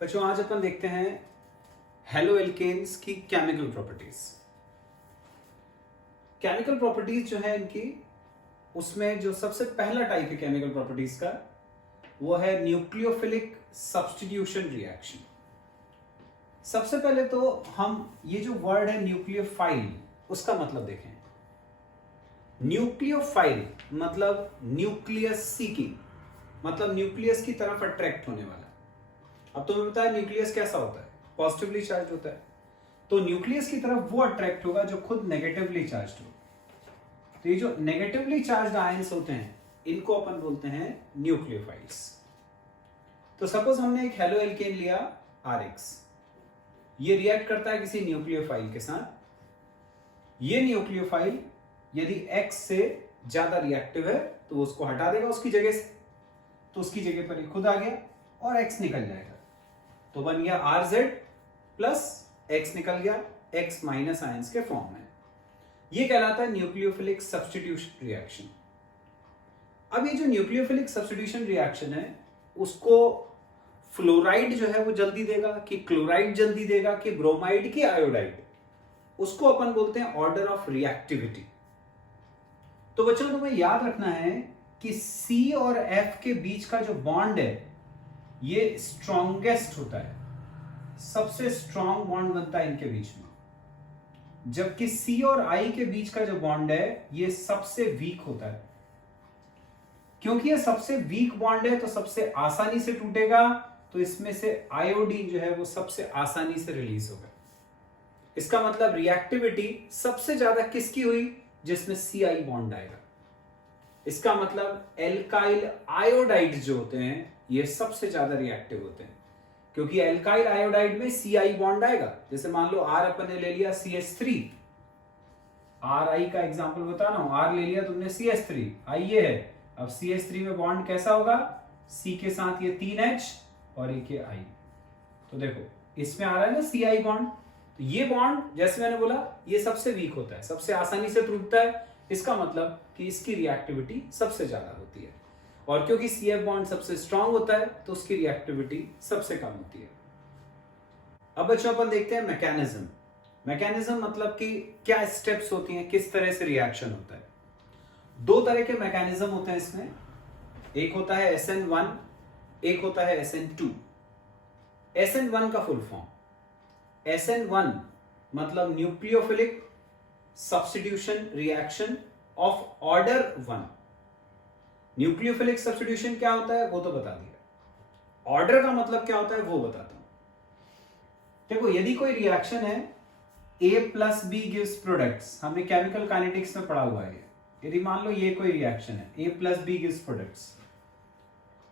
बच्चों आज अपन देखते हैं हेलो एल्केन्स की केमिकल प्रॉपर्टीज। केमिकल प्रॉपर्टीज जो है इनकी, उसमें जो सबसे पहला टाइप है केमिकल प्रॉपर्टीज का वो है न्यूक्लियोफिलिक सब्स्टिट्यूशन रिएक्शन। सबसे पहले तो हम ये जो वर्ड है न्यूक्लियोफाइल, उसका मतलब देखें। न्यूक्लियोफाइल मतलब न्यूक्लियस सीकिंग, मतलब न्यूक्लियस की तरफ अट्रैक्ट होने वाला। अब तुम्हें पता है न्यूक्लियस कैसा होता है, पॉजिटिवली चार्ज होता है। तो न्यूक्लियस की तरफ वो अट्रैक्ट होगा जो खुद नेगेटिवली चार्ज हो। तो ये जो नेगेटिवली चार्ज आयंस होते हैं इनको अपन बोलते हैं न्यूक्लियोफाइल्स। तो सपोज हमने एक हेलो एल्केन लिया RX, ये रिएक्ट करता है किसी न्यूक्लियोफाइल के साथ। ये न्यूक्लियोफाइल यदि X से ज्यादा रिएक्टिव है तो वो उसको हटा देगा उसकी जगह से, तो उसकी जगह पर खुद आ गया और X निकल जाएगा। तो बन गया RZ प्लस X निकल गया X माइनस आयंस के फॉर्म में। ये कहलाता है न्यूक्लियोफिलिक सब्स्टिट्यूशन रिएक्शन। अब ये जो न्यूक्लियोफिलिक सब्स्टिट्यूशन रिएक्शन है उसको फ्लोराइड जो है वो जल्दी देगा कि क्लोराइड जल्दी देगा कि ब्रोमाइड की आयोडाइड, उसको अपन बोलते हैं ऑर्डर ऑफ रिएक्टिविटी। तो बच्चों तुम्हें याद रखना है कि C और F के बीच का जो बॉन्ड है ये स्ट्रॉन्गेस्ट होता है, सबसे स्ट्रॉन्ग बॉन्ड बनता है इनके बीच में। जबकि C और I के बीच का जो बॉन्ड है ये सबसे वीक होता है। क्योंकि ये सबसे वीक बॉन्ड है तो सबसे आसानी से टूटेगा, तो इसमें से आयोडीन जो है वो सबसे आसानी से रिलीज होगा। इसका मतलब रिएक्टिविटी सबसे ज्यादा किसकी हुई, जिसमें Ci बॉन्ड आएगा। इसका मतलब एल्काइल आयोडाइड जो होते हैं ये सबसे ज्यादा रिएक्टिव होते हैं, क्योंकि एल्काइल आयोडाइड में Ci बॉन्ड आएगा। जैसे मान लो R अपन ने ले लिया CH3, Ri का एग्जांपल बता रहा हूं, R ले लिया तुमने CH3, I ये है। अब CH3 में बॉन्ड कैसा होगा, C के साथ ये 3H और एक ये I। तो देखो इसमें आ रहा है ना Ci बॉन्ड, तो ये बॉन्ड जैसे मैंने बोला ये सबसे वीक होता है, सबसे आसानी से टूटता है। इसका मतलब कि इसकी रिएक्टिविटी सबसे ज्यादा होती है, और क्योंकि CF बॉन्ड सबसे स्ट्रांग होता है तो उसकी रिएक्टिविटी सबसे कम होती है। अब बच्चों अपन देखते हैं मैकेनिज्म। मैकेनिज्म मतलब कि क्या स्टेप्स होती हैं, किस तरह से रिएक्शन होता है। दो तरह के मैकेनिज्म होते हैं इसमें, एक होता है SN1, एक होता है SN2। SN1 का फुल फॉर्म, SN1 मतलब nucleophilic substitution reaction of order 1। Nucleophilic substitution क्या होता है वो तो बता दिया, ऑर्डर का मतलब क्या होता है वो बताता हूं। देखो यदि कोई रिएक्शन है A plus B gives products, हमने केमिकल काइनेटिक्स में पढ़ा हुआ है। यदि मान लो ये कोई रिएक्शन है A plus B gives products,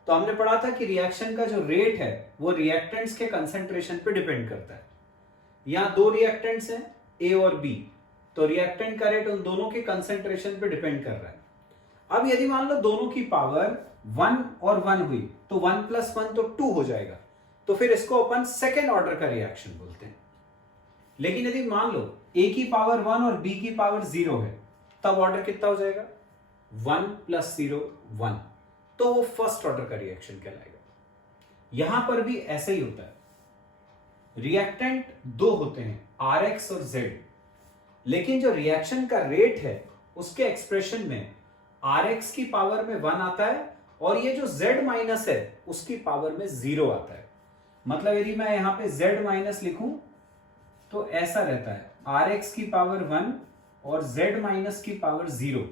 तो हमने पढ़ा था कि रिएक्शन का जो रेट है वो रिएक्टेंट्स के कंसेंट्रेशन पे डिपेंड करता है। यहां दो रिएक्टेंट्स हैं A और B, तो रिएक्टेंट का रेट उन दोनों के कंसेंट्रेशन पे डिपेंड कर रहा है। अब यदि मान लो दोनों की पावर 1 और 1 हुई तो 1 प्लस 1 तो 2 हो जाएगा, तो फिर इसको अपन सेकेंड ऑर्डर का रिएक्शन बोलते हैं। लेकिन यदि मान लो A की पावर 1 और B की पावर 0 है, तब ऑर्डर कितना हो जाएगा, 1 प्लस 0 1, तो वो फर्स्ट ऑर्डर का रिएक्शन कहलाएगा। यहां पर भी ऐसे ही होता है, रिएक्टेंट दो होते हैं RX और Z, लेकिन जो रिएक्शन का रेट है उसके एक्सप्रेशन में RX की पावर में 1 आता है और ये जो Z माइनस है उसकी पावर में 0 आता है। मतलब यदि मैं यहां पे Z माइनस लिखूं तो ऐसा रहता है, RX की पावर 1 और Z माइनस की पावर 0।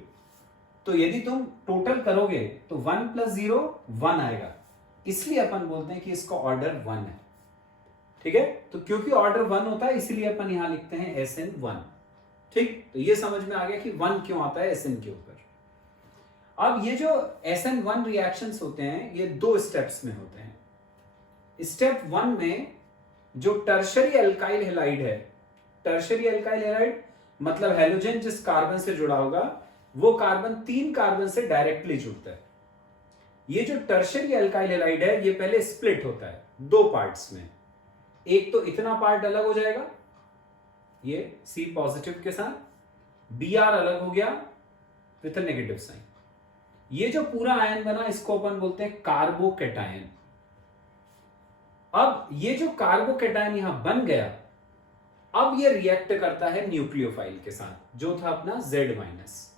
तो यदि तुम टोटल करोगे तो 1 प्लस 0 1 आएगा, इसलिए अपन बोलते हैं कि इसका ऑर्डर 1 है। ठीक है, तो क्योंकि ऑर्डर 1 होता है इसलिए अपन यहां लिखते हैं SN1। ठीक, तो ये समझ में आ गया कि 1 क्यों आता है SN के ऊपर। अब ये जो SN1 रिएक्शंस होते हैं ये दो स्टेप्स में होते हैं। स्टेप 1 में जो टर्शरी एल्काइल हैलाइड है, टर्शरी एल्काइल हैलाइड मतलब हैलोजन जिस कार्बन से जुड़ा होगा वो कार्बन 3 कार्बन से डायरेक्टली जुड़ता है। ये जो टर्शरी एल्काइल हैलाइड है ये पहले स्प्लिट होता है दो पार्ट्स में। एक तो इतना पार्ट अलग हो जाएगा ये C पॉजिटिव के साथ, Br अलग हो गया विथ नेगेटिव साइन। ये जो पूरा आयन बना इसको अपन बोलते हैं कार्बोकैटायन। अब ये जो कार्बोकेटायन यहां बन गया, अब ये रिएक्ट करता है न्यूक्लियोफाइल के साथ जो था अपना Z-।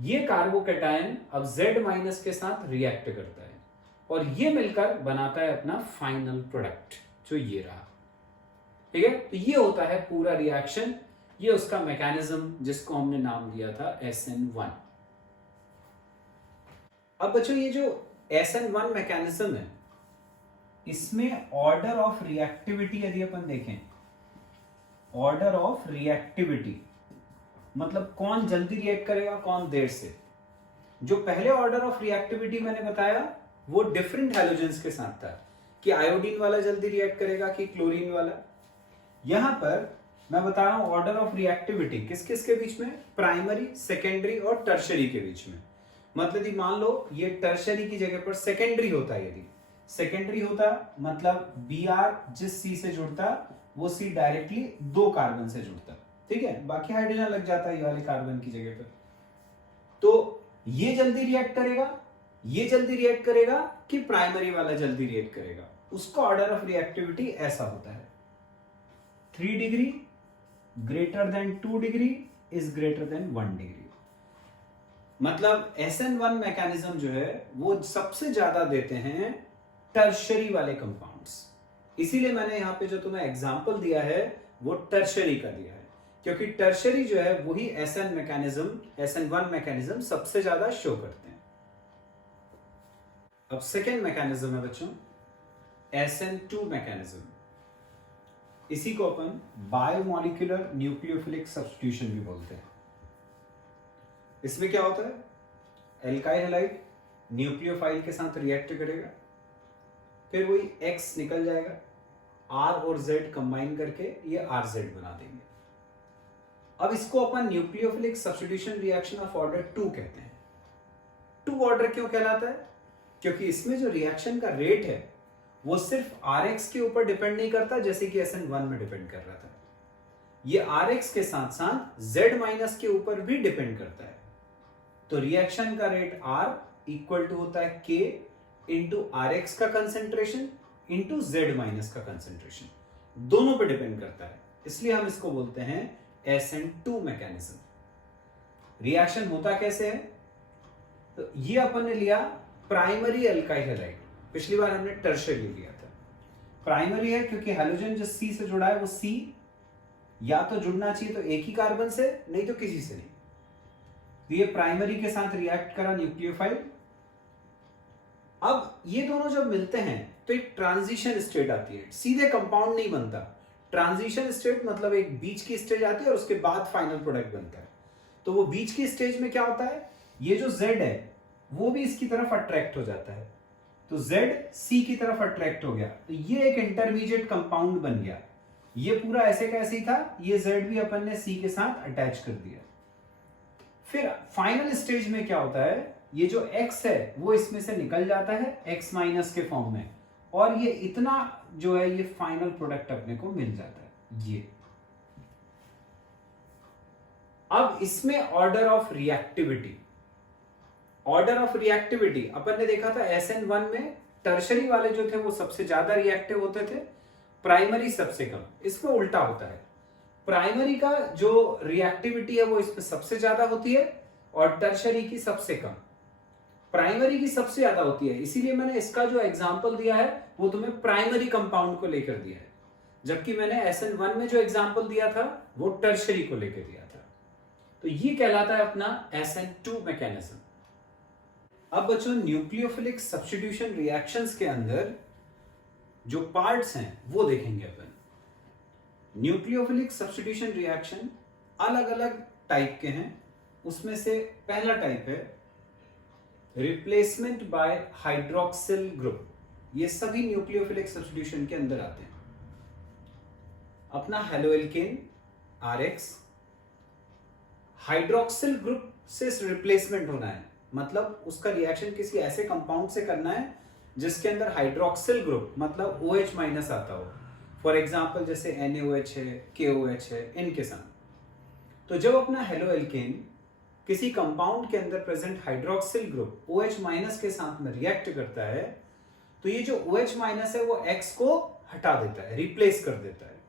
ये कार्बोकेटायन अब Z- के साथ रिएक्ट करता है और ये मिलकर बनाता है अपना फाइनल प्रोडक्ट जो ये रहा। ठीक है, तो ये होता है पूरा रिएक्शन, ये उसका मैकेनिज्म जिसको हमने नाम दिया था SN1। अब बच्चों ये जो SN1 मैकेनिज्म है, इसमें ऑर्डर ऑफ रिएक्टिविटी यदि अपन देखें, ऑर्डर ऑफ रिएक्टिविटी मतलब कौन जल्दी रिएक्ट करेगा कौन देर से। जो पहले ऑर्डर ऑफ रिएक्टिविटी मैंने बताया वो डिफरेंट हैलोजेंस के साथ था कि आयोडीन वाला जल्दी रिएक्ट करेगा कि क्लोरीन वाला। यहां पर मैं बता रहा हूं ऑर्डर ऑफ रिएक्टिविटी किस किस के बीच में, प्राइमरी, सेकेंडरी और टर्शरी के बीच में। मतलब यदि मान लो ये टर्शरी की जगह पर सेकेंडरी होता है, यदि सेकेंडरी होता मतलब Br जिस C से जुड़ता वो C डायरेक्टली 2 कार्बन से जुड़ता, ठीक है, बाकी हाइड्रोजन लग जाता है ये वाले कार्बन की जगह पर। तो ये जल्दी रिएक्ट करेगा, ये जल्दी रिएक्ट करेगा कि प्राइमरी वाला जल्दी रिएक्ट करेगा, उसका ऑर्डर ऑफ रिएक्टिविटी ऐसा होता है 3 degree greater than 2 degree is greater than 1 degree. मतलब SN1 मैकेनिज्म जो है वो सबसे ज्यादा देते हैं टर्शरी वाले कंपाउंड्स। इसीलिए मैंने यहां पे जो तुम्हें एग्जांपल दिया है वो टर्शरी का दिया है, क्योंकि टर्शरी जो है वही SN1 मैकेनिज्म सबसे ज्यादा शो करते हैं। अब सेकेंड मैकेनिज्म है बच्चों SN2 मैकेनिज्म। इसी को अपन बायोमोलिकुलर न्यूक्लियोफिलिक सब्स्टिट्यूशन भी बोलते हैं। इसमें क्या होता है, एल्काइल हैलाइड न्यूक्लियोफाइल के साथ रिएक्ट करेगा, फिर वही X निकल जाएगा, R और Z कंबाइन करके ये RZ बना देंगे। अब इसको अपन nucleophilic substitution reaction of order 2 कहते हैं। 2 ऑर्डर क्यों कहलाता है, क्योंकि इसमें जो रिएक्शन का रेट है वो सिर्फ Rx के ऊपर डिपेंड नहीं करता जैसे कि SN1 में डिपेंड कर रहा था, ये Rx के साथ साथ Z- के ऊपर भी डिपेंड करता है। तो रिएक्शन का रेट R इक्वल टू होता है K इंटू Rx का कंसेंट्रेशन इंटू Z- का कंसेंट्रेशन, दोनों पे डिपेंड करता है, इसलिए हम इसको बोलते हैं SN2 मैकेनिज्म। रिएक्शन होता कैसे है, तो ये अपन ने लिया प्राइमरी एल्काइल हैलाइड, पिछली बार हमने टर्शरी लिया था। प्राइमरी है क्योंकि हैलोजन जो C से जुड़ा है वो C या तो जुड़ना चाहिए तो एक ही कार्बन से, नहीं तो किसी से नहीं। तो ये प्राइमरी के साथ रिएक्ट करा न्यूक्लियोफाइल। अब ये दोनों जब मिलते हैं तो एक ट्रांजिशन स्टेट आती है, सीधे कंपाउंड नहीं बनता। ट्रांजिशन स्टेट मतलब एक बीच की स्टेज आती है और उसके बाद फाइनल प्रोडक्ट बनता है। तो वो बीच की स्टेज में क्या होता है, ये जो Z है वो भी इसकी तरफ अट्रैक्ट हो जाता है, तो Z C की तरफ अट्रैक्ट हो गया, तो ये एक इंटरमीडिएट कंपाउंड बन गया। ये पूरा ऐसे कैसे ही था, ये Z भी अपन ने C के साथ अटैच कर दिया। फिर फाइनल स्टेज में क्या होता है, ये जो X है वो इसमें से निकल जाता है X माइनस के फॉर्म में, और ये इतना जो है ये फाइनल प्रोडक्ट अपने को मिल जाता है ये। अब इसमें order of reactivity, order of reactivity अपन ने देखा था SN1 में टर्शरी वाले जो थे वो सबसे ज्यादा रिएक्टिव होते थे, प्राइमरी सबसे कम। इसमें उल्टा होता है, प्राइमरी का जो रिएक्टिविटी है वो इसमें सबसे ज्यादा होती है और टर्शरी की सबसे कम। प्राइमरी की सबसे ज्यादा होती है, इसीलिए मैंने इसका जो एग्जांपल दिया है वो तुम्हें प्राइमरी कंपाउंड को लेकर दिया है, जबकि मैंने SN1 में जो एग्जांपल दिया था वो टर्शरी को लेकर दिया था। तो ये कहलाता है अपना SN2 मैकेनिज्म। अब बच्चों न्यूक्लियोफिलिक सब्स्टिट्यूशन रिएक्शंस के अंदर जो पार्ट्स हैं वो देखेंगे अपन। न्यूक्लियोफिलिक सब्स्टिट्यूशन रिएक्शन अलग अलग टाइप के हैं, उसमें से पहला टाइप है रिप्लेसमेंट बाय हाइड्रोक्सिल ग्रुप। ये सभी न्यूक्लियोफिलिक सब्स्टिट्यूशन के अंदर आते हैं। अपना हेलोएल्केन RX हाइड्रोक्सिल ग्रुप से रिप्लेसमेंट होना है, मतलब उसका रिएक्शन किसी ऐसे कंपाउंड से करना है जिसके अंदर हाइड्रोक्सिल ग्रुप मतलब OH माइनस आता हो, फॉर एग्जांपल जैसे NaOH है, KOH है, इनके साथ। तो जब अपना हेलोएल्केन किसी कंपाउंड के अंदर present hydroxyl group OH minus के साथ में रिएक्ट करता है तो ये जो OH माइनस है वो X को हटा देता है, रिप्लेस कर देता है,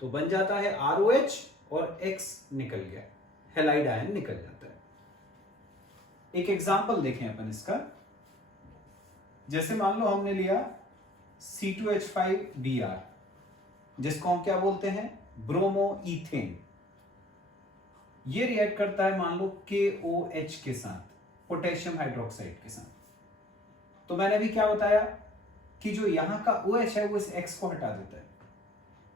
तो बन जाता है ROH और X निकल गया, हैलाइड आयन निकल जाता है। एक एग्जांपल देखें अपन इसका। जैसे मान लो हमने लिया C2H5Br, जिसको हम क्या बोलते हैं, ब्रोमो ईथेन। ये रिएक्ट करता है मान लो KOH के साथ, पोटेशियम हाइड्रोक्साइड के साथ। तो मैंने अभी क्या बताया कि जो यहां का OH है वो इस X को हटा देता है,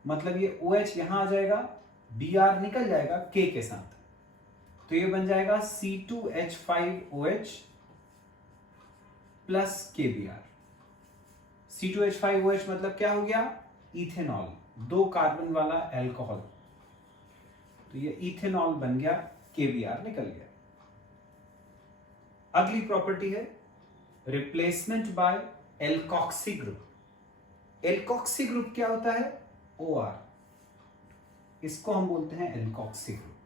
मतलब ये OH यहां आ जाएगा, Br निकल जाएगा K के साथ, तो ये बन जाएगा C2H5OH प्लस KBr। C2H5OH मतलब क्या हो गया, इथेनॉल, 2 कार्बन वाला एल्कोहल, तो ये इथेनॉल बन गया, KBr निकल गया। अगली प्रॉपर्टी है replacement bye alkoxy group. Alkoxy group क्या होता है, OR, इसको हम बोलते हैं एल्कोक्सी ग्रुप।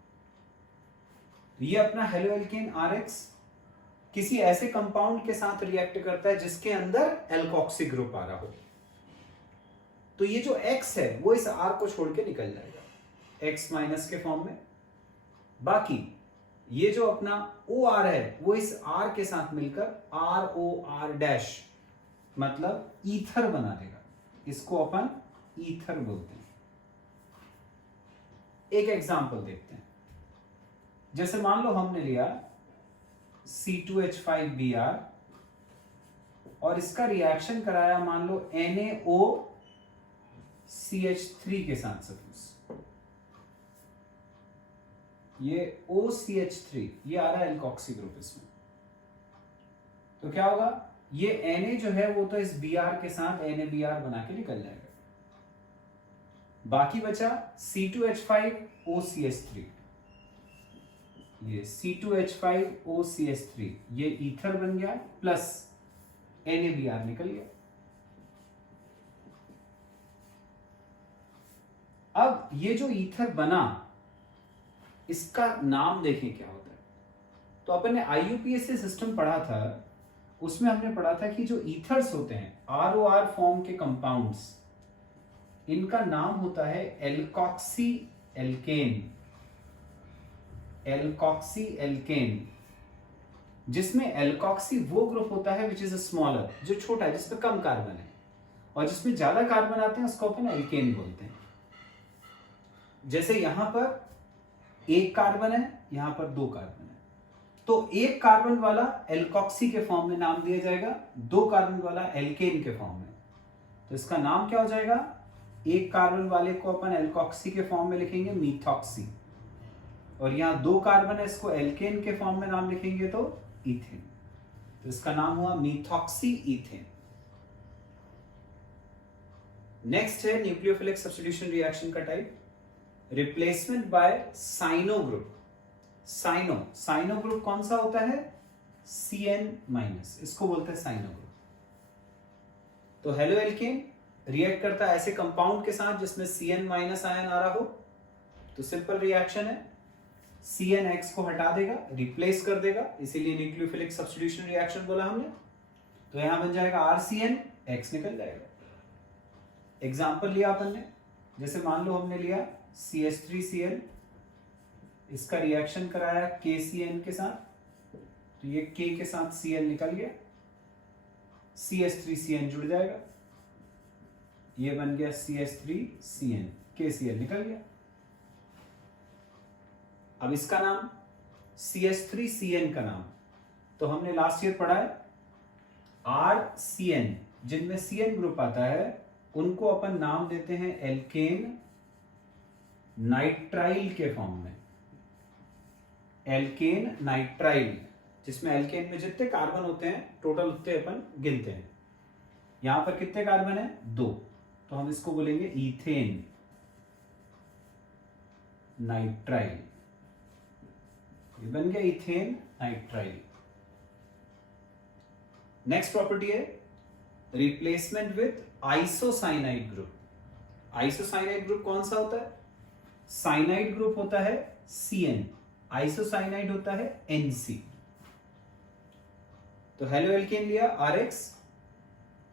ये अपना हेलो एल्केन RX किसी ऐसे कंपाउंड के साथ रिएक्ट करता है जिसके अंदर एल्कोक्सी ग्रुप आ रहा हो, तो ये जो X है वो इस R को छोड़ के निकल जाएगा X माइनस के फॉर्म में। बाकी ये जो अपना OR है वो इस R के साथ मिलकर ROR डैश मतलब ईथर बना देगा, इसको अपन ईथर बोलते हैं। एक एग्जांपल देखते हैं। जैसे मान लो हमने लिया C2H5Br और इसका रिएक्शन कराया मान लो NaOCH3 के साथ, सपोज ये OCH3 ये आ रहा है एल्कोक्सी ग्रुप इसमें, तो क्या होगा, ये Na जो है वो तो इस Br के साथ NaBr बना के निकल जाएगा। बाकी बचा C2H5OCH3, ये C2H5OCH3 ये ईथर बन गया प्लस NaBr निकल गया। अब ये जो ईथर बना इसका नाम देखें क्या होता है। तो अपन ने IUPAC सिस्टम पढ़ा था, उसमें हमने पढ़ा था कि जो ईथर्स होते हैं ROR फॉर्म के कंपाउंड्स, इनका नाम होता है एल्कोक्सी एल्केन। एल्कोक्सी एल्केन, जिसमें एल्कोक्सी वो ग्रुप होता है विच इज स्मॉलर, जो छोटा है, जिसमें कम कार्बन है, और जिसमें ज्यादा कार्बन आते हैं उसको अपन एल्केन बोलते हैं। जैसे यहां पर 1 कार्बन है, यहां पर 2 कार्बन है, तो 1 कार्बन वाला एल्कोक्सी के फॉर्म में नाम दिया जाएगा, 2 कार्बन वाला एल्केन के फॉर्म में। तो इसका नाम क्या हो जाएगा, 1 कार्बन वाले को अपन एल्कोक्सी के फॉर्म में लिखेंगे मीथॉक्सी, और यहां 2 कार्बन है, इसको एल्केन के फॉर्म में नाम लिखेंगे तो ईथेन। तो इसका नाम हुआ मीथॉक्सी ईथेन। नेक्स्ट है न्यूक्लियोफिलिक सब्स्टिट्यूशन रिएक्शन का type, replacement by cyano group. Cyano group कौन सा होता है, CN-, इसको बोलते हैं साइनो ग्रुप। तो हेलो एल्केन रिएक्ट करता है ऐसे कंपाउंड के साथ जिसमें CN- आयन आ रहा हो, तो सिंपल रिएक्शन है, CnX को हटा देगा, रिप्लेस कर देगा, इसीलिए न्यूक्लियोफिलिक सब्स्टिट्यूशन रिएक्शन बोला हमने। तो यहां बन जाएगा RCN, X निकल जाएगा। एग्जांपल लिया अपन ने, जैसे मान लो हमने लिया CH3Cl, इसका रिएक्शन कराया KCN के साथ, तो ये K के साथ Cl निकल गया, CH3Cn जुड़ जाएगा, ये बन गया CH3Cn, KCl निकल गया। अब इसका नाम CH3Cn का नाम, तो हमने लास्ट ईयर पढ़ा है RCN, जिनमें CN ग्रुप आता है उनको अपन नाम देते हैं एल्केन नाइट्राइल के फॉर्म में। एल्केन नाइट्राइल, जिसमें एल्केन में जितने कार्बन होते हैं टोटल उतने अपन गिनते हैं। यहां पर कितने कार्बन है, 2, तो हम इसको बोलेंगे ईथेन नाइट्राइल, ये बन गया इथेन नाइट्राइल। नेक्स्ट प्रॉपर्टी है replacement with isocyanide group. Isocyanide group कौन सा होता है, साइनाइड ग्रुप होता है CN, आइसोसाइनाइड होता है NC। तो हेलो एल्केन लिया RX,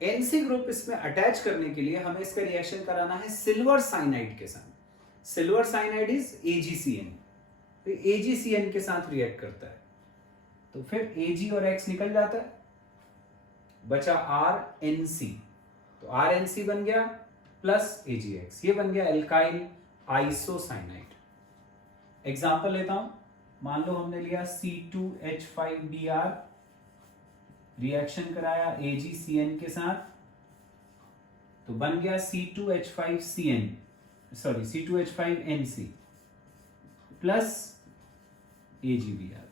एनसी ग्रुप इसमें अटैच करने के लिए हमें इसका रिएक्शन कराना है सिल्वर साइनाइड के साथ। सिल्वर साइनाइड इज AgCN, तो AgCN के साथ रिएक्ट करता है, तो फिर Ag और X निकल जाता है, बचा RNC, तो RNC बन गया प्लस AgX, ये बन गया एल्काइल आइसोसाइनाइड। एग्जाम्पल लेता हूं, मान लो हमने लिया C2H5Br, रिएक्शन कराया AgCN के साथ, तो बन गया C2H5NC प्लस AgBr।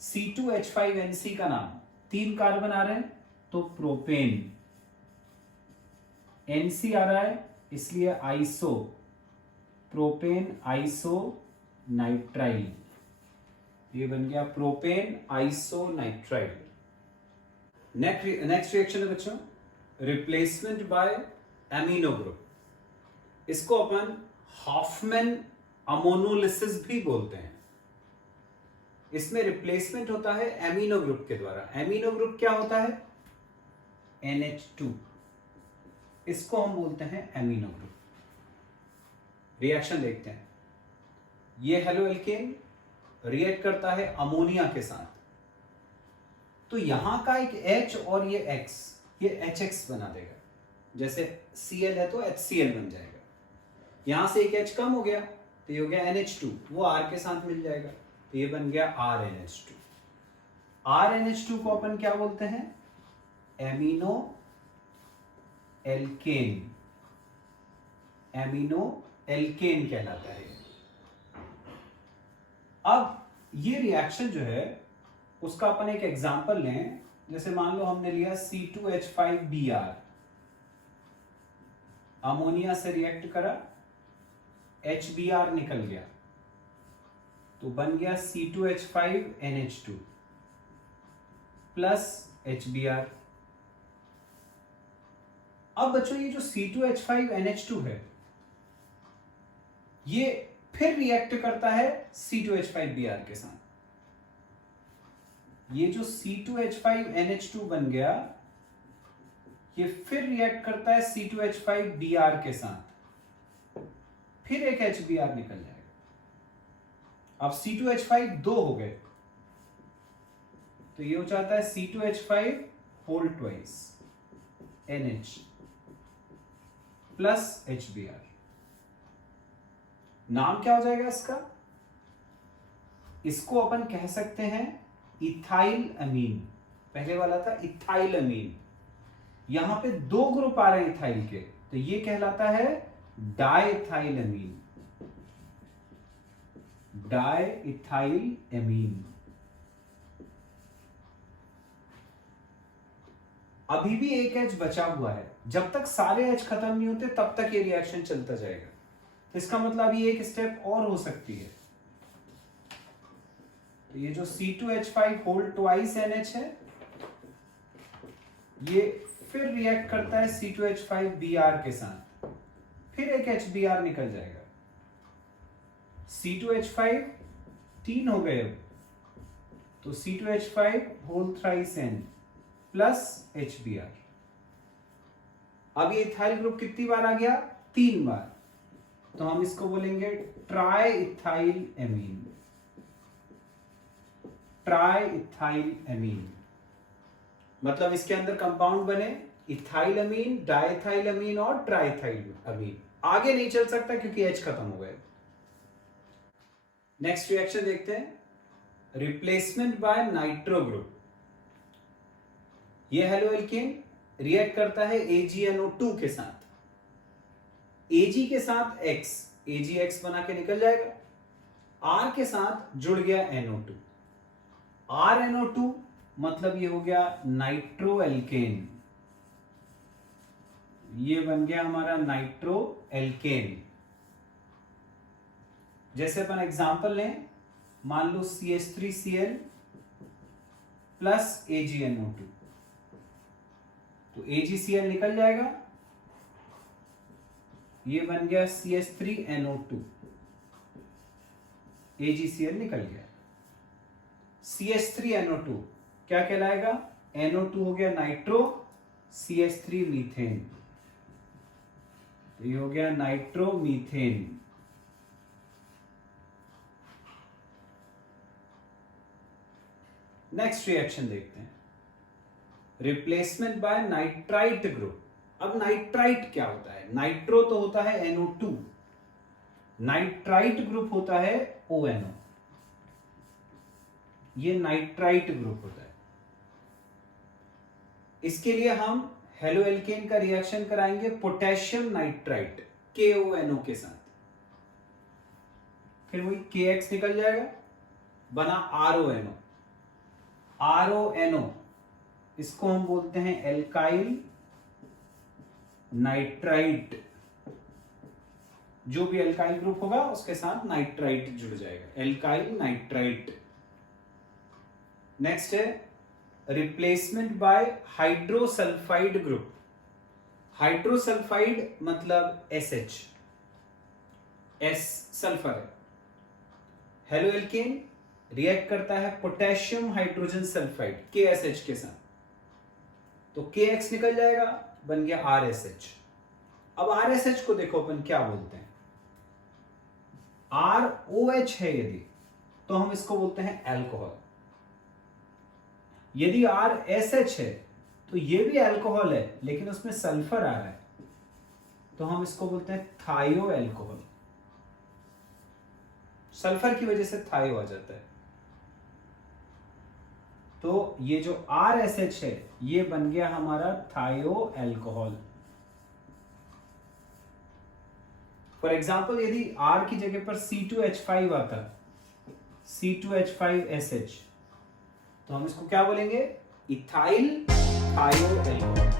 C2H5NC का नाम, 3 कार्बन आ रहे हैं तो प्रोपेन, NC आ रहा है इसलिए आइसो, प्रोपेन आइसो नाइट्राइल, ये बन गया propane iso nitrile. Next reaction है बच्चों रिप्लेसमेंट बाय एमिनो ग्रुप, इसको अपन हॉफमैन अमोनोलिसिस भी बोलते हैं। इसमें रिप्लेसमेंट होता है एमिनो ग्रुप के द्वारा। एमिनो ग्रुप क्या होता है? NH2, इसको हम बोलते हैं एमिनो ग्रुप। रिएक्शन देखते हैं, ये हेलो एल्केन रिएक्ट करता है अमोनिया के साथ, तो यहां का एक H और ये X, ये HX बना देगा, जैसे Cl है तो HCl बन जाएगा। यहां से एक H कम हो गया तो ये हो गया NH2, वो R के साथ मिल जाएगा, तो ये बन गया RNH2। RNH2 को अपन क्या बोलते हैं? एमिनो एल्केन, एमिनो एल्केन कहलाता है। अब ये रिएक्शन जो है उसका अपन एक एग्जांपल लें, जैसे मान लो हमने लिया C2H5Br, अमोनिया से रिएक्ट करा, HBr निकल गया, तो बन गया C2H5NH2 प्लस HBr। अब बच्चों ये जो C2H5NH2 है ये फिर रिएक्ट करता है C2H5Br के साथ। ये जो C2H5NH2 बन गया ये फिर रिएक्ट करता है C2H5Br के साथ, फिर एक HBr निकल जाएगा। अब C2H5 दो हो गए तो ये हो जाता है C2H5 whole twice NH plus HBr। नाम क्या हो जाएगा इसका? इसको अपन कह सकते हैं इथाइल अमीन। पहले वाला था इथाइल अमीन, यहां पे 2 ग्रुप आ रहे हैं इथाइल के, तो ये कहलाता है डाइथाइल अमीन, डाइथाइल अमीन। अभी भी एक H बचा हुआ है, जब तक सारे H खत्म नहीं होते तब तक ये रिएक्शन चलता जाएगा। तो इसका मतलब ये एक स्टेप और हो सकती है। तो ये जो C2H5 होल ट्वाइस NH है ये फिर रिएक्ट करता है C2H5Br के साथ, फिर एक HBr निकल जाएगा। C2H5 3 हो गए, तो C2H5 whole thrice N plus HBr। अब ये इथाइल ग्रुप कितनी बार आ गया? 3 बार, तो हम इसको बोलेंगे try ethyl amine, try ethyl amine. मतलब इसके अंदर कंपाउंड बने इथाइल अमीन, डाइथाइल अमीन और ट्राइथाइल अमीन। आगे नहीं चल सकता क्योंकि H खत्म हो गए। नेक्स्ट रिएक्शन देखते हैं, रिप्लेसमेंट बाय नाइट्रो ग्रुप। ये हेलो एल्केन रिएक्ट करता है AgNO2 के साथ, Ag के साथ X, AgX बना के निकल जाएगा, R के साथ जुड़ गया NO2, RNO2 मतलब ये हो गया नाइट्रो एल्केन, ये बन गया हमारा नाइट्रो एल्केन। जैसे अपन एग्जांपल लें, मान लो CH3Cl प्लस AgNO2, तो AgCl निकल जाएगा, ये बन गया CH3NO2, AgCl निकल गया। CH3NO2 क्या कहलाएगा? NO2 हो गया नाइट्रो, CH3 मीथेन, तो ये हो गया नाइट्रोमीथेन। नेक्स्ट रिएक्शन देखते हैं, रिप्लेसमेंट बाय नाइट्राइट ग्रुप। अब नाइट्राइट क्या होता है? नाइट्रो तो होता है NO2, नाइट्राइट ग्रुप होता है ONO। ये नाइट्राइट ग्रुप होता है। इसके लिए हम हेलो एल्केन का रिएक्शन कराएंगे पोटेशियम नाइट्राइट KONO के साथ, फिर वही KX निकल जाएगा, बना RONO। RONO इसको हम बोलते हैं एल्काइल नाइट्राइट। जो भी एल्काइल ग्रुप होगा उसके साथ नाइट्राइट जुड़ जाएगा, एल्काइल नाइट्राइट। नेक्स्ट है replacement bye hydrosulphide group. Hydrosulphide मतलब SH, S सल्फर है। हेलो एल्केन रिएक्ट करता है पोटेशियम हाइड्रोजन सल्फाइड KSH के साथ, तो KX निकल जाएगा, बन गया RSH। अब RSH को देखो अपन क्या बोलते हैं, ROH है यदि, तो हम इसको बोलते हैं अल्कोहल। यदि RSH है तो ये भी अल्कोहल है लेकिन उसमें सल्फर आ रहा है, तो हम इसको बोलते हैं थायो अल्कोहल। सल्फर की वजह से थायो आ जाता है। तो ये जो RSH है ये बन गया हमारा थायो अल्कोहल। फॉर एग्जाम्पल यदि R की जगह पर C2H5 आता, C2H5SH, तो हम इसको क्या बोलेंगे? इथाइल थायो अल्कोहल।